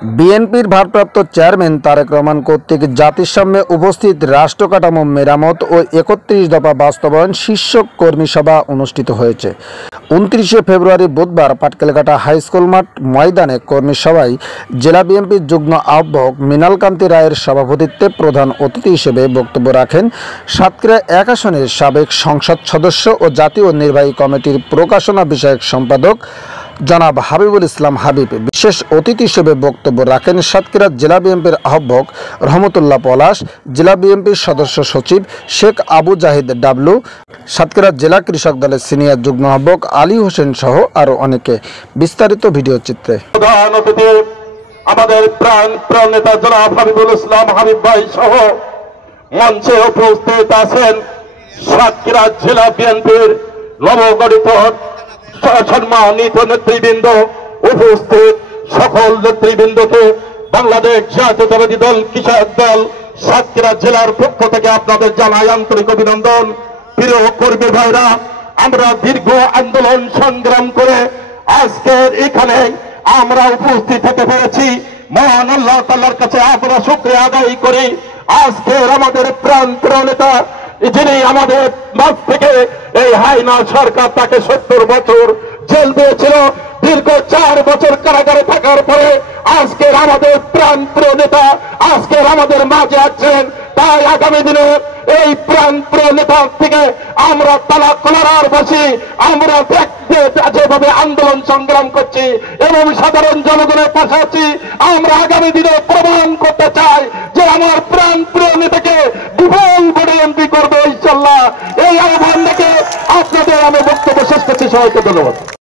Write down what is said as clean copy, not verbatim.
বিএনপির ভারপ্রাপ্ত চেয়ারম্যান তারেক রহমান কর্তৃক জাতির সামনে উপস্থিত রাষ্ট্র কাঠামো মেরামত ও ৩১ দফা বাস্তবায়ন শীর্ষক কর্মী সভা অনুষ্ঠিত হয়েছে। ২৯ ফেব্রুয়ারি বুধবার পাটকেলঘাটা হাইস্কুল মাঠ ময়দানে কর্মী সভায় জেলা বিএনপির যুগ্ম আহ্বায়ক মৃণাল কান্তি রায়ের সভাপতিত্বে প্রধান অতিথি হিসেবে বক্তব্য রাখেন সাতক্ষীরা ১ আসনের সাবেক সংসদ সদস্য ও জাতীয় নির্বাহী কমিটির প্রকাশনা বিষয়ক সম্পাদক জনাব হাবিবুল ইসলাম হাবিব। বিশেষ অতিথি হিসেবে বক্তব্য রাখেন সাতক্ষীরা জেলা বিএনপির আহ্বায়ক রহমতুল্লাহ পলাশ, জেলা বিএনপির সদস্য সচিব শেখ আবু জাহিদ ডাবলু, সাতক্ষীরা জেলা কৃষক দলের সিনিয়র যুগ্ম আহ্বায়ক আলী হোসেন সহ আরও অনেকে। বিস্তারিত ভিডিও চিত্রে প্রধান অতিথি আমাদের প্রাণ নেতা জনাব হাবিবুল ইসলাম হাবিব ভাই সহ মঞ্চে উপস্থিত আছেন সাতক্ষীরা জেলা বিএনপির নবগঠিত সম্মানিত নেতৃবৃন্দ, উপস্থিত সকল নেতৃবৃন্দকে বাংলাদেশ জাতীয়তাবাদী দল কৃষক দল সাতক্ষীরা জেলার পক্ষ থেকে আপনাদের জানাই আন্তরিক অভিনন্দন। প্রিয় কর্মী ভাইরা, আমরা দীর্ঘ আন্দোলন সংগ্রাম করে আজকের এখানে আমরা উপস্থিত হতে পেরেছি। মহান আল্লাহ তাআলার কাছে আমরা শুকরিয়া আদায় করি। আজকের আমাদের প্রাণ নেতা যিনি আমাদের মাঝ থেকে এই হাইনা সরকার তাকে ৭০ বছর জেল দিয়েছিল, দীর্ঘ ৪ বছর কারাগারে থাকার পরে আজকের আমাদের প্রাণ নেতা আজকের আমাদের মাঝে আছেন। তাই আগামী দিনে এই প্রাণ নেতার থেকে আমরা তালা কলার বসি আমরা যেভাবে আন্দোলন সংগ্রাম করছি এবং সাধারণ জনগণের পাশে আছি, আমরা আগামী দিনে প্রমাণ করতে চাই যে আমার প্রাণ নেতাকে বিপুল ভোটে এমপি করবে ইনশাআল্লাহ। এই আহ্বান থেকে আপনাদের আমি বক্তব্য শেষ করছি। সবাইকে ধন্যবাদ।